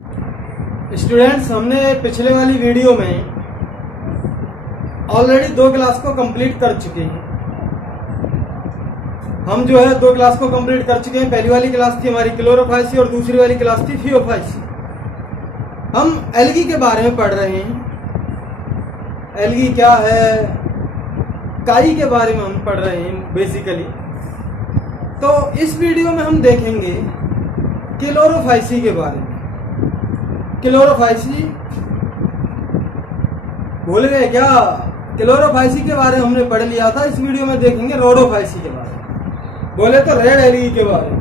Students, हमने पिछले वाली वीडियो में ऑलरेडी 2 क्लास को कंप्लीट कर चुके हैं। हम जो है 2 क्लास को कंप्लीट कर चुके हैं। पहली वाली क्लास थी हमारी क्लोरोफाइसी और दूसरी वाली क्लास थी फियोफाइसी। हम एल्गी के बारे में पढ़ रहे हैं। एल्गी क्या है, काई के बारे में हम पढ़ रहे हैं बेसिकली। तो इस वीडियो में हम देखेंगे क्लोरोफाइसी के बारे में। क्लोरोफाइसी भूल गए क्या? क्लोरोफाइसी के बारे में हमने पढ़ लिया था। इस वीडियो में देखेंगे रोडोफाइसी के बारे में, बोले तो रेड एल्गी के बारे में।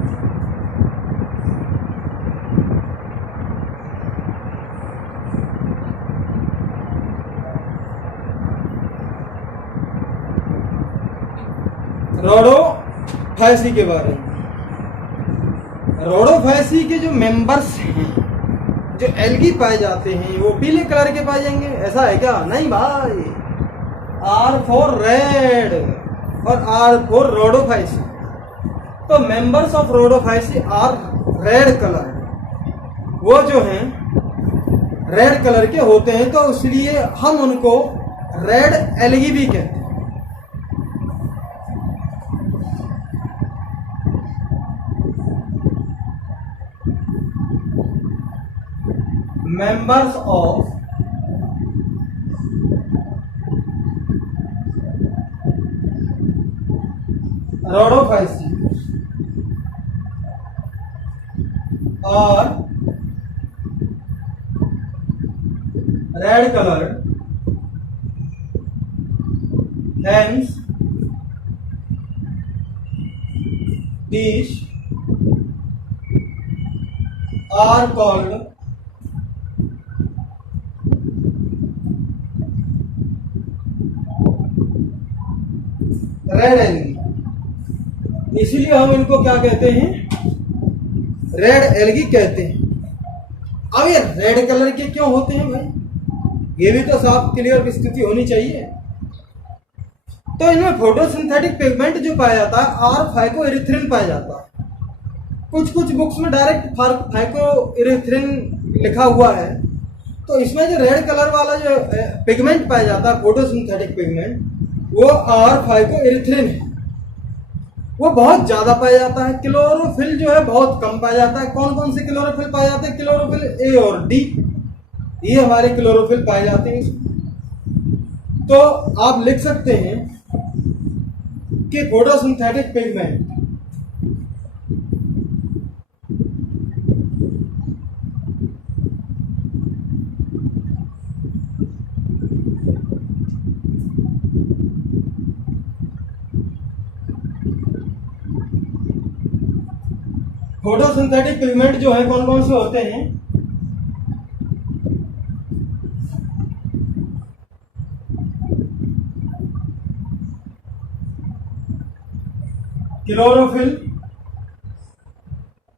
रोडोफाइसी के बारे में। रोडोफाइसी के जो मेंबर्स हैं, जो एल्गी पाए जाते हैं, वो पीले कलर के पाए जाएंगे। ऐसा है क्या? नहीं भाई। R फॉर रेड और R फॉर रोडोफाइसी। तो members of Rhodophyceae are red colour. वो जो हैं रेड कलर के होते हैं, तो इसलिए हम उनको रेड एल्गी भी कहते हैं। मेंबर्स ऑफ रोडोफाइसी और red colour, hence these are called red algae. इसीलिए हम इनको क्या कहते हैं? रेड एल्गी कहते हैं। अब ये रेड कलर के क्यों होते हैं भाई? ये भी तो साफ क्लियर स्थिति होनी चाहिए। तो इनमें फोटोसिंथेटिक पिगमेंट जो पाया जाता है, आर फाइकोएरिथ्रिन पाया जाता है। कुछ बुक्स में डायरेक्ट फाइकोएरिथ्रिन लिखा हुआ है। तो इसमें जो रेड कलर वाला जो पिगमेंट पाया जाता है, फोटोसिंथेटिक पिगमेंट, वो आर फाइकोएरिथ्रिन है। वो बहुत ज्यादा पाया जाता है। क्लोरोफिल जो है बहुत कम पाया जाता है। कौन कौन से क्लोरोफिल पाए जाते हैं? क्लोरोफिल ए और डी, ये हमारे क्लोरोफिल पाए जाते हैं। तो आप लिख सकते हैं कि फोटोसिंथेटिक पिगमेंट फोटोसिंथेटिक पिगमेंट जो है कौन कौन से होते हैं? Chlorophyll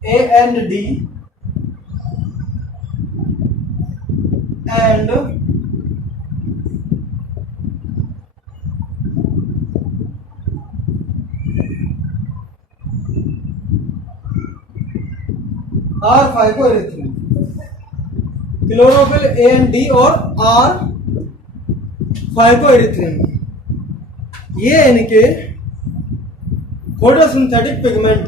a and d and r phycoerythrin. Chlorophyll a and d और आर फाइकोएरिथ्रिन, ये इनके photosynthetic pigment.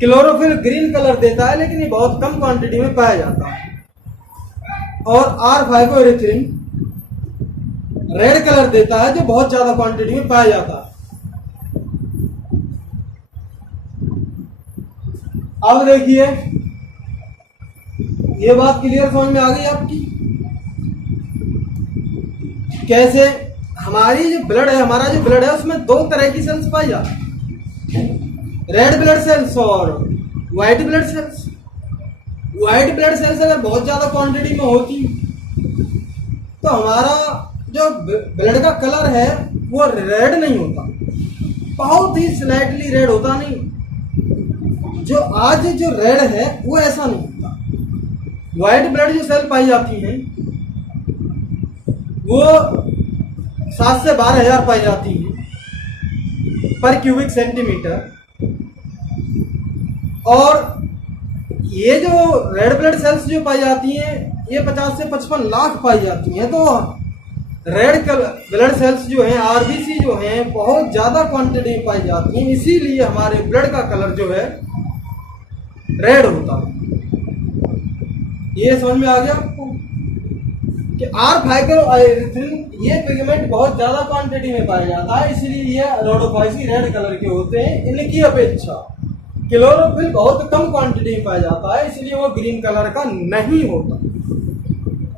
Chlorophyll green colour देता है, लेकिन ये बहुत कम क्वांटिटी में पाया जाता है। और आर फाइकोएरिथ्रिन रेड कलर देता है, जो बहुत ज्यादा क्वांटिटी में पाया जाता है। अब देखिए, ये बात क्लियर समझ में आ गई आपकी? कैसे हमारी जो ब्लड है, हमारा जो ब्लड है, उसमें 2 तरह की सेल्स पाई जाती है, रेड ब्लड सेल्स और white blood cells. White blood cells अगर बहुत ज्यादा क्वांटिटी में होती तो हमारा जो ब्लड का कलर है वो रेड नहीं होता, बहुत ही स्लाइटली रेड होता। नहीं, जो आज जो रेड है वो ऐसा नहीं होता। व्हाइट ब्लड जो सेल पाई जाती हैं वो 7 से 12 हजार पाई जाती हैं पर क्यूबिक सेंटीमीटर। और ये जो रेड ब्लड सेल्स जो पाई जाती हैं ये 50 से 55 लाख पाई जाती हैं। तो रेड ब्लड सेल्स जो हैं आरबीसी जो हैं बहुत ज़्यादा क्वांटिटी में पाई जाती हैं, इसीलिए हमारे ब्लड का कलर जो है रेड होता है। ये समझ में आ गया आपको कि आर फाइब्रोइरिथ्रिन ये पिगमेंट बहुत ज़्यादा क्वांटिटी में पाया जाता है, इसलिए ये रोडोफाइसी रेड कलर के होते हैं। इनकी अपेक्षा क्लोरोफिल बहुत कम क्वांटिटी में पाया जाता है, इसलिए वो ग्रीन कलर का नहीं होता।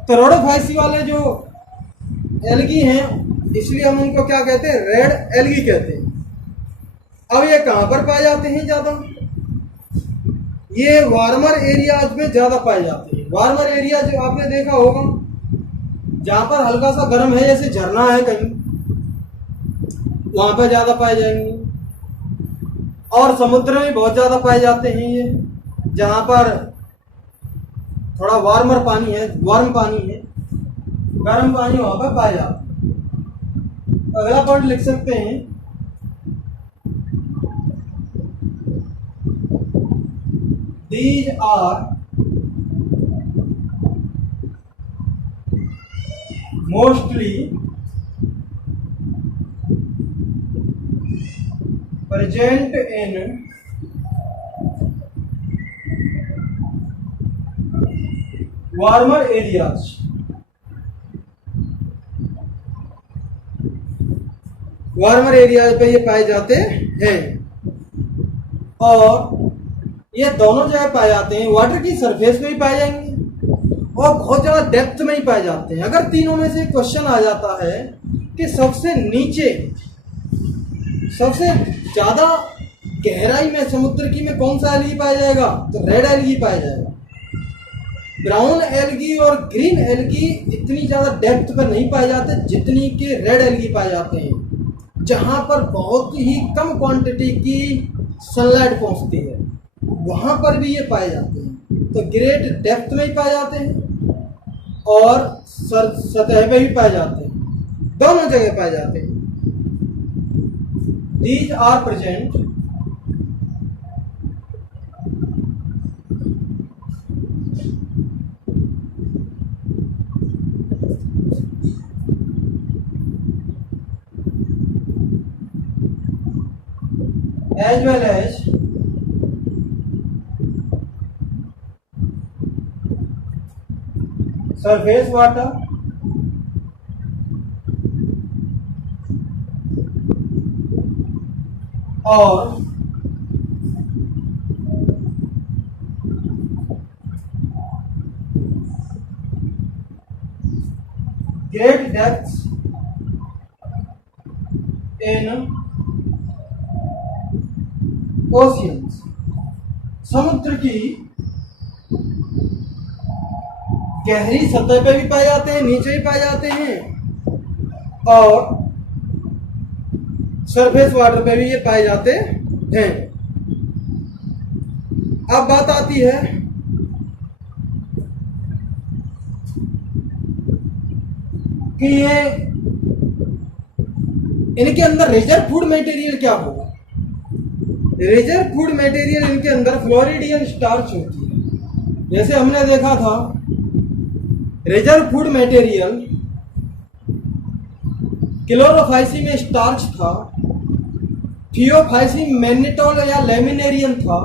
तो रोडोफाइसी वाले जो एल्गी हैं इसलिए हम उनको क्या कहते हैं, रेड एल्गी कहते हैं। अब ये कहाँ पर पाए जाते हैं ज़्यादा, ये वार्मर एरियाज में ज़्यादा पाए जाते हैं। वार्मर एरिया जो आपने देखा होगा जहाँ पर हल्का सा गर्म है, जैसे झरना है कहीं, वहाँ पर ज़्यादा पाए जाएंगे। और समुद्र में बहुत ज़्यादा पाए जाते हैं ये, जहाँ पर थोड़ा वार्मर पानी है, वार्म पानी है, गर्म पानी वहाँ पर पाए जाते हैं। अगला पॉइंट लिख सकते हैं, these are mostly present in warmer areas। Warmer area पे ये पाए जाते हैं और ये दोनों जगह पाए जाते हैं। वाटर की सरफेस पे भी पाए जाएंगे और बहुत ज़्यादा डेप्थ में ही पाए जाते हैं। अगर तीनों में से क्वेश्चन आ जाता है कि सबसे नीचे सबसे ज़्यादा गहराई में समुद्र की में कौन सा एल्गी पाया जाएगा, तो रेड एल्गी पाया जाएगा। ब्राउन एल्गी और ग्रीन एल्गी इतनी ज़्यादा डेप्थ पर नहीं पाए जाते जितनी के रेड एल्गी पाए जाते हैं, जहाँ पर बहुत ही कम क्वांटिटी की सनलाइट पहुँचती है, वहाँ पर भी ये पाए जाते हैं। तो ग्रेट डेप्थ में ही पाए जाते हैं और सतह पे भी पाए जाते हैं, दोनों जगह पाए जाते हैं। These are present as well as surface water और great depths in oceans। समुद्र की गहरी सतह पे भी पाए जाते हैं, नीचे भी पाए जाते हैं और सरफेस वाटर पे भी ये पाए जाते हैं। अब बात आती है कि ये इनके अंदर रिजर्व फूड मटेरियल क्या होगा। रिजर्व फूड मटेरियल इनके अंदर फ्लोरिडियन स्टार्च होती है। जैसे हमने देखा था रिजर्व फूड मटेरियल क्लोरोफाइसी में स्टार्च था, थियोफाइसी मैग्नेटोल या लेमिनेरियन था,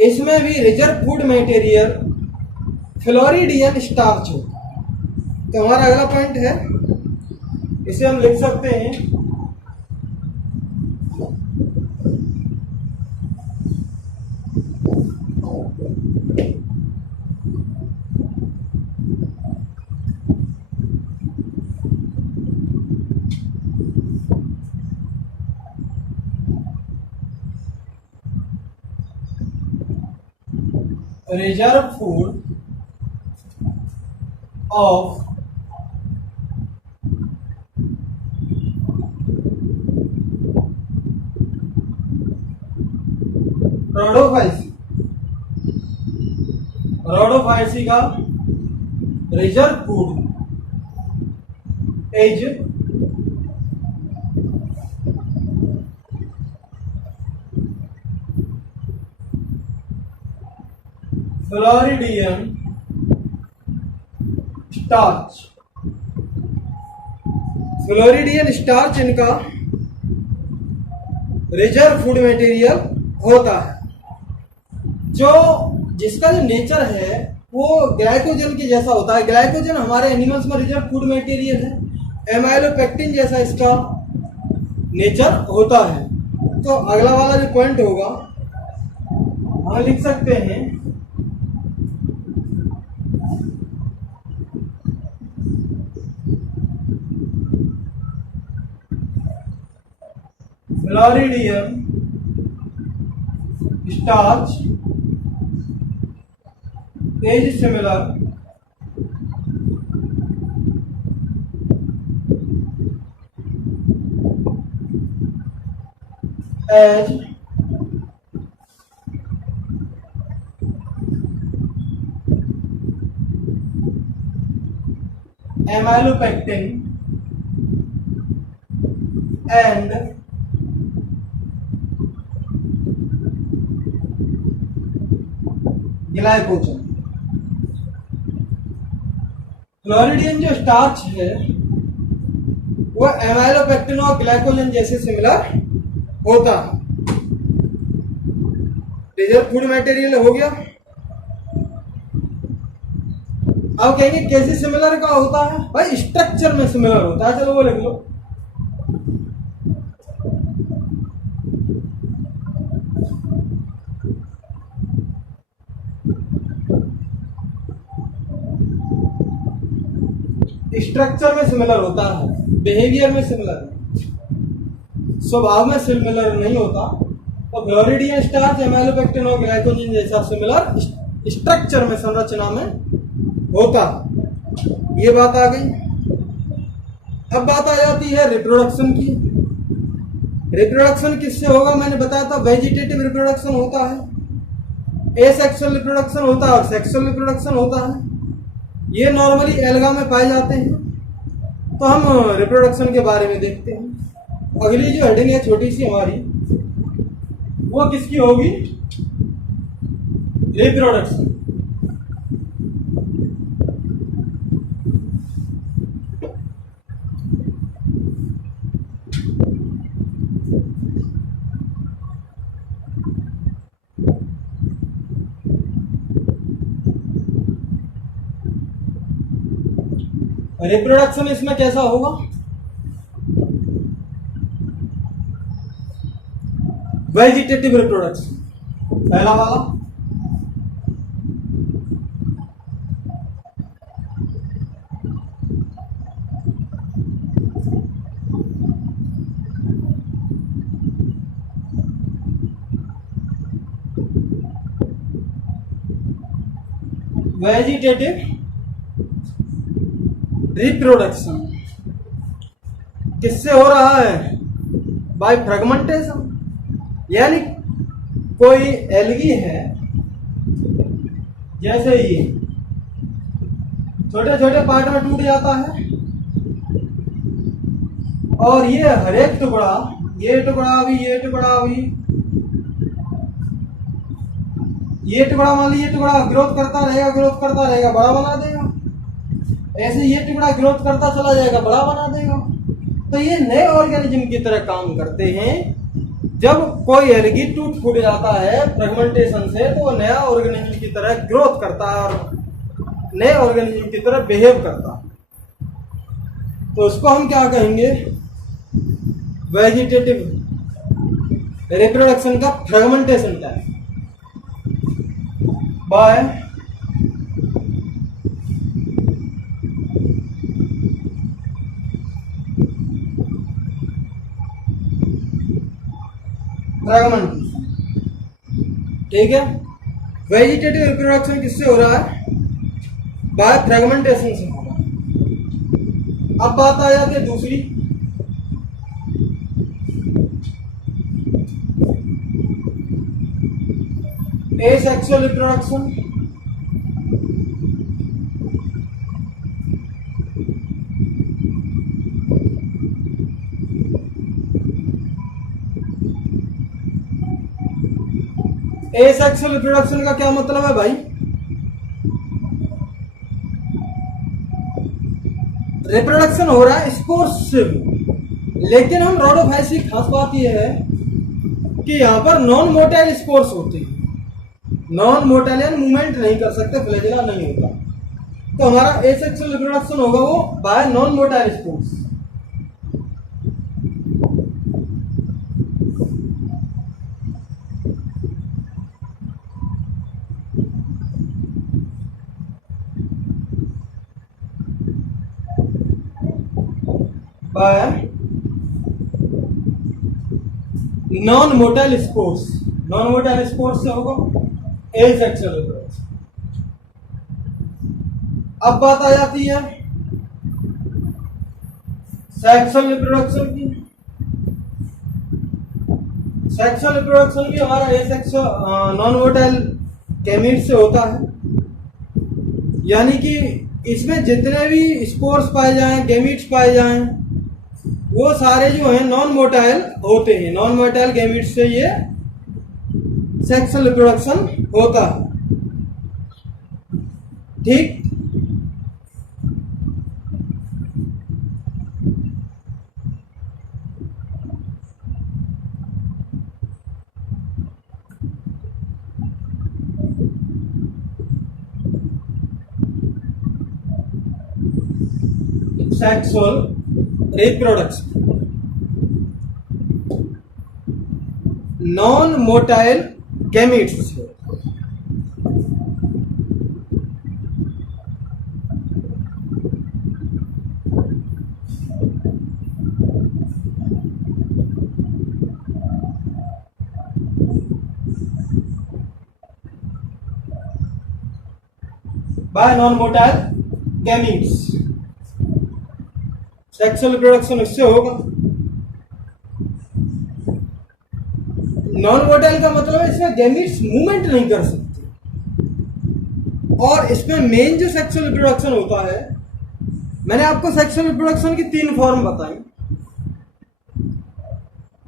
इसमें भी reserve food material floridean starch होता है। तो हमारा अगला पॉइंट है, इसे हम लिख सकते हैं reserve food of रोडोफाइसी का reserve food is floridean starch. Floridean starch इनका रिजर्व फूड मटेरियल होता है, जो जिसका जो नेचर है वो ग्लाइकोजन के जैसा होता है। ग्लाइकोजन हमारे एनिमल्स में रिजर्व फूड मटेरियल है, एमाइलोपेक्टिन जैसा इसका नेचर होता है। तो अगला वाला जो पॉइंट होगा हम लिख सकते हैं floridean starch is similar as amylopectin and glycogen. Floridean जो स्टार्च है वो एमाइलोपेक्टिन और ग्लाइकोजन जैसे सिमिलर होता है। रिजर्व फूड मटेरियल हो गया। अब कहेंगे कैसे सिमिलर का होता है? भाई स्ट्रक्चर में सिमिलर होता है। चलो वो लिख लो। स्ट्रक्चर में सिमिलर होता है, बिहेवियर में सिमिलर, स्वभाव में सिमिलर नहीं होता। तो फ्लोरिडियन स्टार्च एमाइलोपेक्टिन और ग्लाइकोजन जैसा सिमिलर स्ट्रक्चर में, संरचना में होता। ये बात आ गई। अब बात आ जाती है रिप्रोडक्शन की। रिप्रोडक्शन किससे होगा? मैंने बताया था वेजिटेटिव रिप्रोडक्शन होता है, एसेक्सुअल रिप्रोडक्शन होता है और सेक्सुअल रिप्रोडक्शन होता है। ये नॉर्मली एल्गा में पाए जाते हैं। तो हम रिप्रोडक्शन के बारे में देखते हैं। अगली जो हेडिंग है छोटी सी हमारी, वो किसकी होगी? रिप्रोडक्शन। रिप्रोडक्शन इसमें कैसा होगा? वेजिटेटिव रिप्रोडक्शन पहला वाला। वेजिटेटिव रिप्रोडक्शन किससे हो रहा है? By fragmentation. यानी कोई एल्गी है, जैसे ये छोटे छोटे पार्ट में टूट जाता है और ये हर एक टुकड़ा, ये टुकड़ा भी, ये टुकड़ा भी, ये टुकड़ा मान लीजिए, टुकड़ा ग्रोथ करता रहेगा, ग्रोथ करता रहेगा, बड़ा बना देगा। ऐसे ये टुकड़ा ग्रोथ करता चला जाएगा, बड़ा बना देगा। तो ये नए ऑर्गेनिज्म की तरह काम करते हैं। जब कोई एल्गी टूट फूट जाता है फ्रेगमेंटेशन से, तो वो नया ऑर्गेनिज्म की तरह ग्रोथ करता है और नए ऑर्गेनिज्म की तरह बिहेव करता है। तो उसको हम क्या कहेंगे? वेजिटेटिव रिप्रोडक्शन का फ्रेगमेंटेशन टाइप बाय फ्रेगमेंटेशन। ठीक है, वेजिटेटिव रिप्रोडक्शन किससे हो रहा है? बाय फ्रेगमेंटेशन से हो रहा है। अब बात आ जाती है दूसरी, एसेक्सुअल रिप्रोडक्शन। एसेक्सुअल रिप्रोडक्शन का क्या मतलब है भाई? रिप्रोडक्शन हो रहा है स्पोर्स से, लेकिन हम रोडोफाइसी की खास बात यह है कि यहाँ पर नॉन मोटाइल स्पोर्स होते हैं। नॉन मोटाइल यानी मूवमेंट नहीं कर सकते, फ्लैजेला नहीं होता, तो हमारा एसेक्सुअल रिप्रोडक्शन होगा वो bye non motile spores. Bye non motile spores. Non motile spores से होगा एसेक्सुअल रिप्रोडक्शन। अब बात आ जाती है सेक्सुअल रिप्रोडक्शन की। सेक्सुअल रिप्रोडक्शन भी हमारा एसेक्सुअल नॉन मोटाइल गैमीट से होता है, यानी कि इसमें जितने भी स्पोर्स पाए जाएं, गैमीट्स पाए जाएं, वो सारे जो हैं नॉन मोटाइल होते हैं। नॉन मोटाइल गैमीट से ये सेक्सुअल रिप्रोडक्शन होता है। ठीक, sexual reproduction non motile gametes से। By non motile gametes sexual reproduction इससे होगा। नॉन मोटाइल का मतलब है इसमें गैमीट्स मूवमेंट नहीं कर सकते, और इसमें मेन जो सेक्सुअल रिप्रोडक्शन होता है, मैंने आपको सेक्सुअल रिप्रोडक्शन की 3 फॉर्म बताई,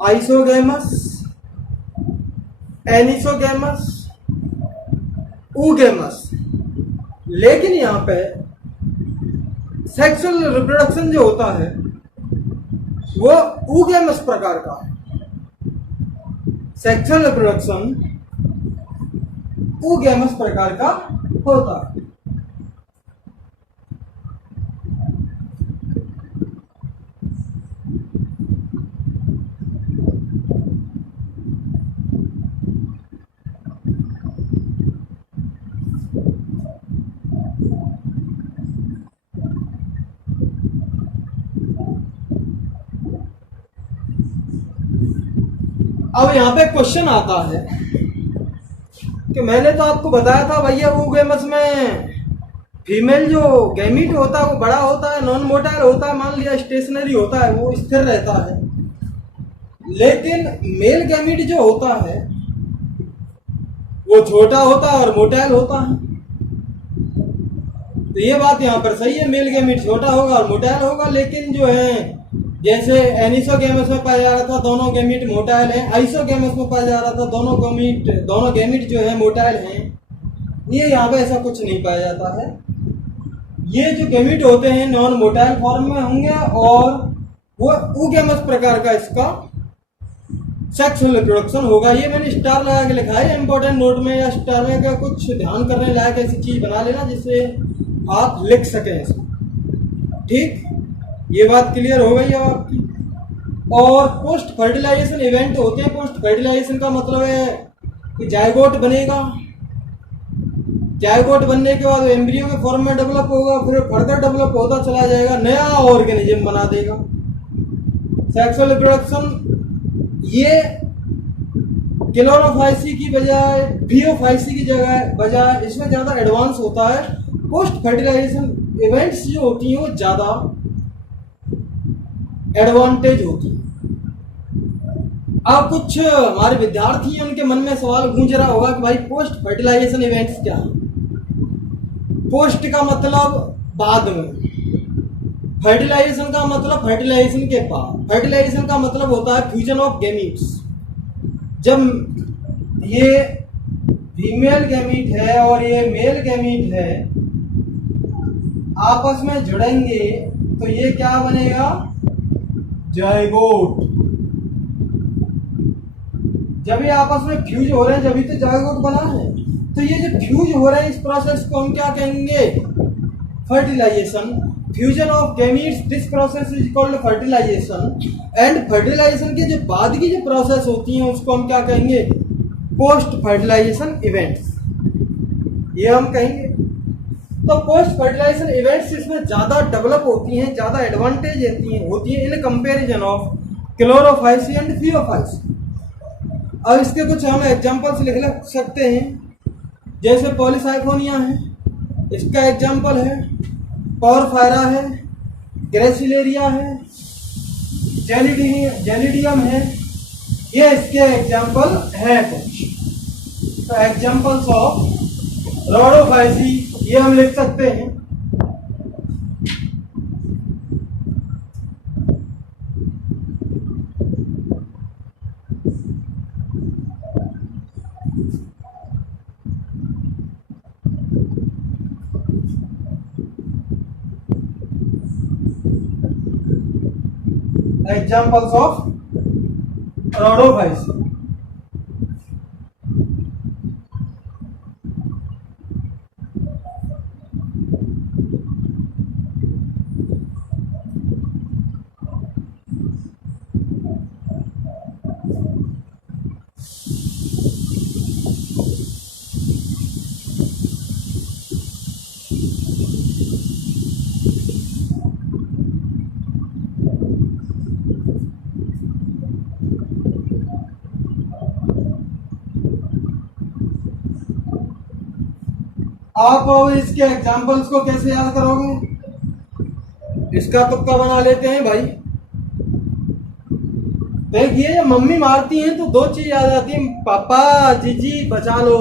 आइसोगैमस, एनिसोगैमस, ऊगैमस। लेकिन यहां पे सेक्सुअल रिप्रोडक्शन जो होता है वो ऊगैमस प्रकार का है। सेक्सुअल रिप्रोडक्शन ऊगैमस प्रकार का होता है। अब यहां पे क्वेश्चन आता है कि मैंने तो आपको बताया था भैया ऊगैमस में फीमेल जो गैमीट होता है वो बड़ा होता है, नॉन मोटाइल होता है, मान लिया स्टेशनरी होता है, वो स्थिर रहता है। लेकिन मेल गैमीट जो होता है वो छोटा होता है और मोटाइल होता है। तो ये बात यहाँ पर सही है, मेल गैमीट छोटा होगा और मोटाइल होगा। लेकिन जो है जैसे एनिसोगैमस में पाया जा रहा था दोनों गैमीट मोटाइल हैं, आइसोगैमस में पाया जा रहा था दोनों गैमीट जो है मोटाइल हैं, ये यहाँ पे ऐसा कुछ नहीं पाया जाता है। ये जो गैमीट होते हैं नॉन मोटाइल फॉर्म में होंगे और वो ऊगैमस प्रकार का इसका सेक्सुअल रिप्रोडक्शन होगा। ये मैंने स्टार लगा के लिखा है इंपॉर्टेंट नोट में, या स्टार में का कुछ ध्यान करने लायक ऐसी चीज बना लेना जिससे आप लिख सकें इसको। ठीक, ये बात क्लियर हो गई अब आपकी। और पोस्ट फर्टिलाइजेशन इवेंट होते हैं। पोस्ट फर्टिलाइजेशन का मतलब है कि जायगोट बनेगा, जायगोट बनने के बाद एम्ब्रियो के फॉर्म में डेवलप होगा, फिर फर्दर डेवलप होता चला जाएगा, नया ऑर्गेनिज्म बना देगा। सेक्सुअल रिप्रोडक्शन ये क्लोरोफाइसी की बजाय फियोफाइसी की बजाय इसमें ज्यादा एडवांस होता है। पोस्ट फर्टिलाइजेशन इवेंट्स जो होती हैं वो ज्यादा एडवांटेज होती है। अब कुछ हमारे विद्यार्थी हैं, उनके मन में सवाल गूंज रहा होगा कि भाई पोस्ट फर्टिलाइजेशन इवेंट्स क्या है। पोस्ट का मतलब बाद में, फर्टिलाइजेशन का मतलब फर्टिलाइजेशन के बाद। फर्टिलाइजेशन का मतलब होता है फ्यूजन ऑफ गैमीट्स। जब ये फीमेल गैमीट है और ये मेल गैमीट है आपस में जुड़ेंगे तो ये क्या बनेगा, जाइगोट। जब ये आपस में फ्यूज हो रहे हैं जब तो जाइगोट बना है। तो ये जो फ्यूज हो रहे हैं इस प्रोसेस को हम क्या कहेंगे, fertilisation. Fusion of gametes, this process is called fertilisation. And fertilisation के जो बाद की जो प्रोसेस होती है उसको हम क्या कहेंगे, पोस्ट फर्टिलाइजेशन इवेंट्स, ये हम कहेंगे। तो पोस्ट फर्टिलाइजेशन इवेंट्स इसमें ज़्यादा डेवलप होती हैं, ज़्यादा एडवांटेज होती हैं in comparison of Chlorophyceae and Phaeophyceae. अब इसके कुछ हम एग्जांपल्स लिख सकते हैं, जैसे पॉलीसाइफोनिया है, इसका एग्जांपल है, पॉरफायरा है, ग्रेसिलेरिया है, जेलिडियम है, ये इसके एग्जांपल है कुछ। तो एग्जांपल्स ऑफ रोडोफाइसी ये हम लिख सकते हैं। Examples of rhodophysi. आप इसके एग्जाम्पल्स को कैसे याद करोगे, इसका तुक्का बना लेते हैं भाई। देखिए जब मम्मी मारती हैं तो दो चीज याद आती है, पापा जीजी बचा लो,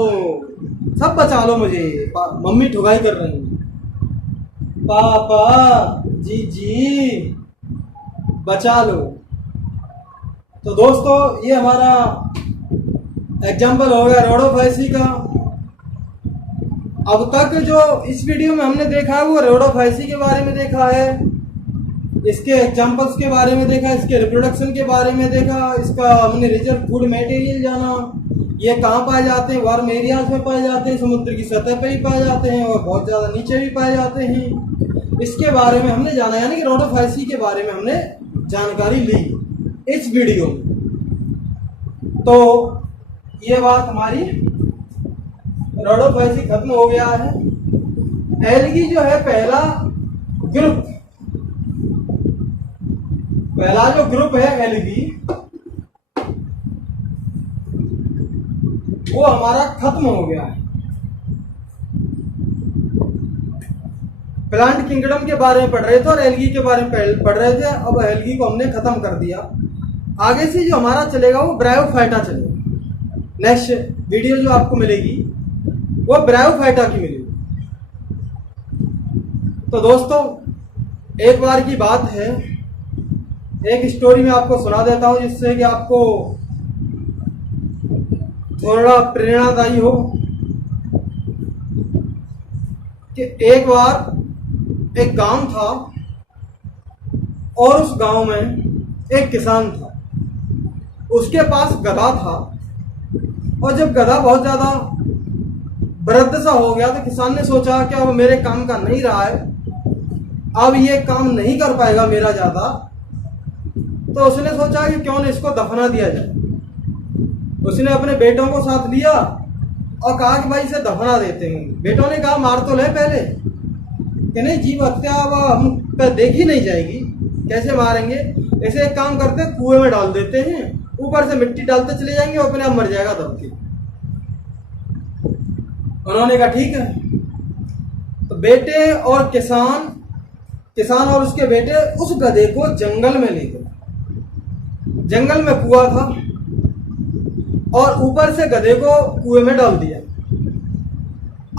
सब बचा लो मुझे, मम्मी ठुकाई कर रही है, पापा जीजी बचा लो। तो दोस्तों ये हमारा एग्जाम्पल हो गया रोडोफाइसी का। अब तक जो इस वीडियो में हमने देखा है वो रोडोफाइसी के बारे में देखा है, इसके एग्जांपल्स के बारे में देखा, इसके रिप्रोडक्शन के बारे में देखा, इसका हमने रिजर्व फूड मटेरियल जाना, ये कहाँ पाए जाते हैं, वार्म एरियाज में पाए जाते हैं, समुद्र की सतह पर ही पाए जाते हैं और बहुत ज़्यादा नीचे भी पाए जाते हैं। इसके बारे में हमने जाना, यानी कि रोडोफाइसी के बारे में हमने जानकारी ली इस वीडियो में। तो ये बात हमारी रोडोफाइसी खत्म हो गया है। एल्गी जो है पहला जो ग्रुप है एल्गी, वो हमारा खत्म हो गया है। प्लांट किंगडम के बारे में पढ़ रहे थे और एल्गी के बारे में पढ़ रहे थे, अब एल्गी को हमने खत्म कर दिया। आगे से जो हमारा चलेगा वो ब्रायोफाइटा चलेगा। नेक्स्ट वीडियो जो आपको मिलेगी वो ब्रायोफाइटा की मिलेगी। तो दोस्तों एक बार की बात है, एक स्टोरी में आपको सुना देता हूं जिससे कि आपको थोड़ा प्रेरणादायी हो। कि एक बार एक गांव था और उस गांव में एक किसान था, उसके पास गधा था, और जब गधा बहुत ज्यादा वृद्ध सा हो गया तो किसान ने सोचा कि अब मेरे काम का नहीं रहा है, अब ये काम नहीं कर पाएगा मेरा ज्यादा, तो उसने सोचा कि क्यों न इसको दफना दिया जाए। उसने अपने बेटों को साथ लिया और कहा कि भाई इसे दफना देते हैं। बेटों ने कहा मार तो ले पहले, कि नहीं जीव हत्या अब हम पे देखी नहीं जाएगी, कैसे मारेंगे, ऐसे एक काम करते कुएं में डाल देते हैं, ऊपर से मिट्टी डालते चले जाएंगे, अपने आप मर जाएगा दब के। उन्होंने कहा ठीक है। तो बेटे और किसान और उसके बेटे उस गधे को जंगल में ले गए। जंगल में कुआं था और ऊपर से गधे को कुएं में डाल दिया।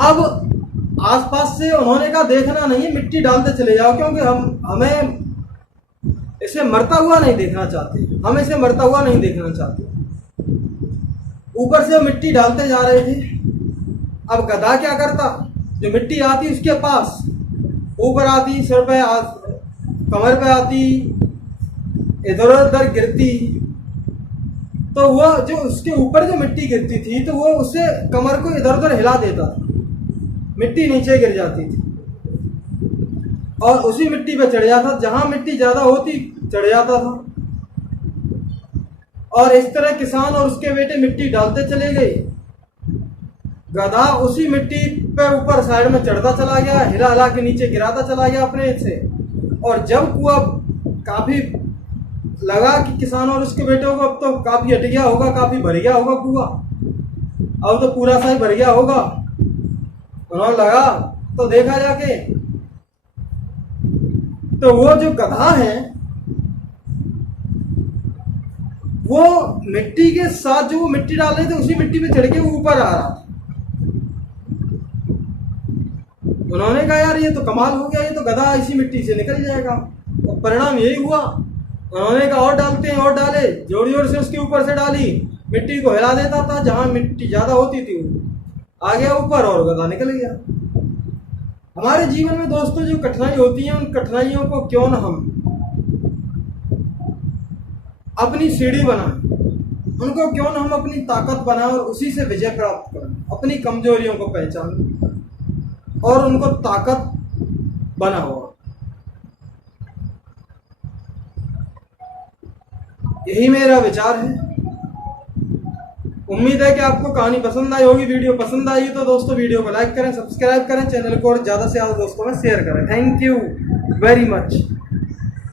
अब आसपास से उन्होंने कहा देखना नहीं, मिट्टी डालते चले जाओ, क्योंकि हमें इसे मरता हुआ नहीं देखना चाहते, हम इसे मरता हुआ नहीं देखना चाहते। ऊपर से वो मिट्टी डालते जा रहे थे। अब गधा क्या करता, जो मिट्टी आती उसके पास ऊपर आती, सिर पे कमर पे आती, इधर उधर गिरती, तो वो जो उसके ऊपर जो मिट्टी गिरती थी तो वो उससे कमर को इधर उधर हिला देता था, मिट्टी नीचे गिर जाती थी और उसी मिट्टी पे चढ़ जाता, जहां मिट्टी ज्यादा होती चढ़ जाता था। और इस तरह किसान और उसके बेटे मिट्टी डालते चले गए। गधा उसी मिट्टी पे ऊपर साइड में चढ़ता चला गया, हिला हिला के नीचे गिराता चला गया अपने से। और जब कुआं काफी लगा कि किसान और उसके बेटों को अब तो काफी हट गया होगा, काफी भर गया होगा कुआं, अब तो पूरा सा ही भर गया होगा, उन्होंने लगा तो देखा जाके तो वो जो गधा है वो मिट्टी के साथ जो वो मिट्टी डाल रहे थे उसी मिट्टी पे चढ़ के ऊपर आ रहा था। उन्होंने कहा यार ये तो कमाल हो गया, ये तो गधा इसी मिट्टी से निकल जाएगा। और परिणाम यही हुआ। उन्होंने कहा और डालते हैं, और डाले, जोर जोर से उसके ऊपर से डाली, मिट्टी को हिला देता था, जहां मिट्टी ज्यादा होती थी वो आ गया ऊपर और गधा निकल गया। हमारे जीवन में दोस्तों जो कठिनाई होती है उन कठिनाइयों को क्यों न हम अपनी सीढ़ी बनाएं, उनको क्यों न हम अपनी ताकत बनाएं और उसी से विजय प्राप्त करें, अपनी कमजोरियों को पहचानें और उनको ताकत बनाओ। यही मेरा विचार है। उम्मीद है कि आपको कहानी पसंद आई होगी। वीडियो पसंद आई तो दोस्तों वीडियो को लाइक करें, सब्सक्राइब करें, चैनल को और ज्यादा से ज्यादा दोस्तों में शेयर करें। Thank you very much.